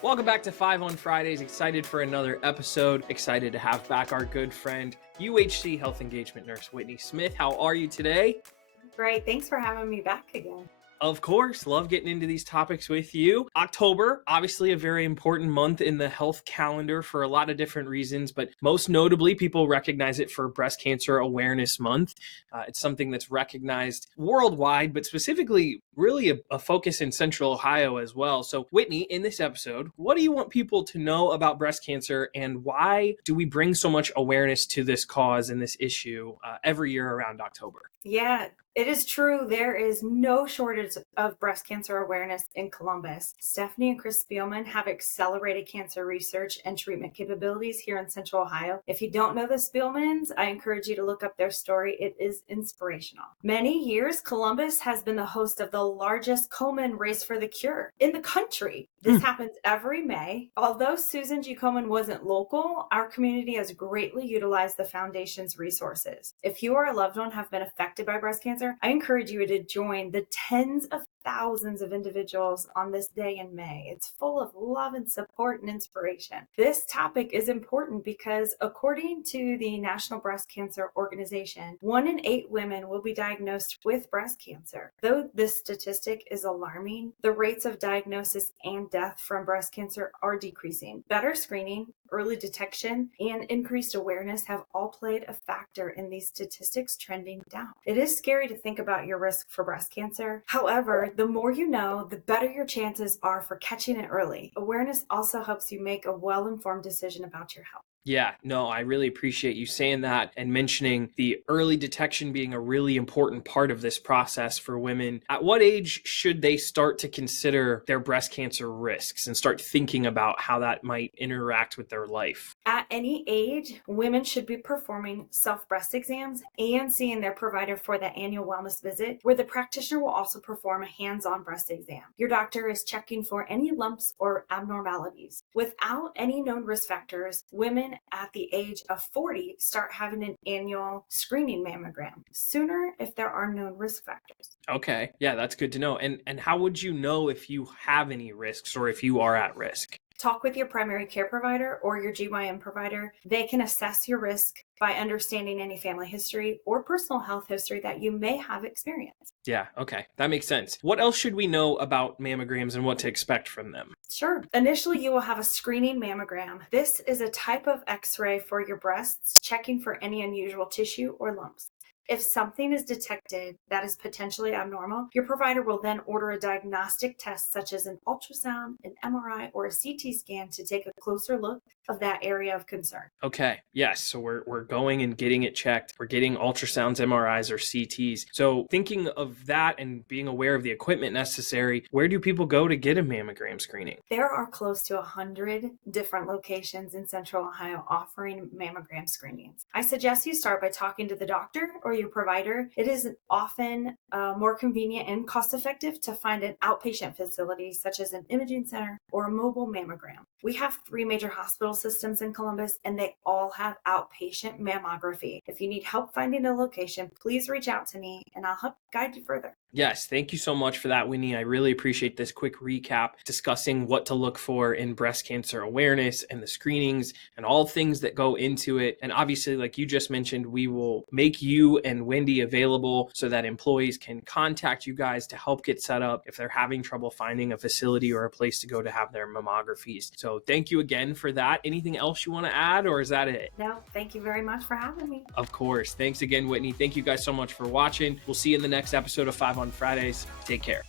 Welcome back to 5 on Fridays. Excited for another episode. Excited to have back our good friend, UHC Health Engagement Nurse Whitney Smith. How are you today? Great. Thanks for having me back again. Of course, love getting into these topics with you. October, obviously a very important month in the health calendar for a lot of different reasons, but most notably, people recognize it for Breast Cancer Awareness Month. It's something that's recognized worldwide, but specifically really a focus in Central Ohio as well. So, Whitney, in this episode, what do you want people to know about breast cancer, and why do we bring so much awareness to this cause and this issue every year around October? Yeah, it is true. There is no shortage of breast cancer awareness in Columbus. Stephanie and Chris Spielman have accelerated cancer research and treatment capabilities here in Central Ohio. If you don't know the Spielmans, I encourage you to look up their story. It is inspirational. Many years, Columbus has been the host of the largest Komen Race for the Cure in the country. This happens every May. Although Susan G. Komen wasn't local, our community has greatly utilized the foundation's resources. If you or a loved one have been affected by breast cancer, I encourage you to join the tens of thousands of individuals on this day in May. It's full of love and support and inspiration. This topic is important because according to the National Breast Cancer Organization, 1 in 8 women will be diagnosed with breast cancer. Though this statistic is alarming, the rates of diagnosis and death from breast cancer are decreasing. Better screening, early detection, and increased awareness have all played a factor in these statistics trending down. It is scary to think about your risk for breast cancer. However, the more you know, the better your chances are for catching it early. Awareness also helps you make a well-informed decision about your health. Yeah, no, I really appreciate you saying that and mentioning the early detection being a really important part of this process for women. At what age should they start to consider their breast cancer risks and start thinking about how that might interact with their life? At any age, women should be performing self-breast exams and seeing their provider for the annual wellness visit, where the practitioner will also perform a hands-on breast exam. Your doctor is checking for any lumps or abnormalities. Without any known risk factors, women at the age of 40 start having an annual screening mammogram sooner if there are known risk factors. Okay, yeah, that's good to know. And how would you know if you have any risks or if you are at risk? Talk with your primary care provider or your GYN provider. They can assess your risk by understanding any family history or personal health history that you may have experienced. Yeah, okay, that makes sense. What else should we know about mammograms and what to expect from them? Sure. Initially, you will have a screening mammogram. This is a type of x-ray for your breasts, checking for any unusual tissue or lumps. If something is detected that is potentially abnormal, your provider will then order a diagnostic test such as an ultrasound, an MRI, or a CT scan to take a closer look of that area of concern. Okay, yes, so we're going and getting it checked. We're getting ultrasounds, MRIs, or CTs. So thinking of that and being aware of the equipment necessary, where do people go to get a mammogram screening? There are close to 100 different locations in Central Ohio offering mammogram screenings. I suggest you start by talking to the doctor or your provider. It is often more convenient and cost-effective to find an outpatient facility such as an imaging center or a mobile mammogram. We have 3 major hospital systems in Columbus, and they all have outpatient mammography. If you need help finding a location, please reach out to me and I'll help guide you further. Yes, thank you so much for that, Winnie. I really appreciate this quick recap discussing what to look for in breast cancer awareness and the screenings and all things that go into it. And obviously, like you just mentioned, we will make you and Wendy available so that employees can contact you guys to help get set up if they're having trouble finding a facility or a place to go to have their mammographies. So thank you again for that. Anything else you want to add, or is that it? No, thank you very much for having me. Of course. Thanks again, Whitney. Thank you guys so much for watching. We'll see you in the next episode of 5 on Fridays. Take care.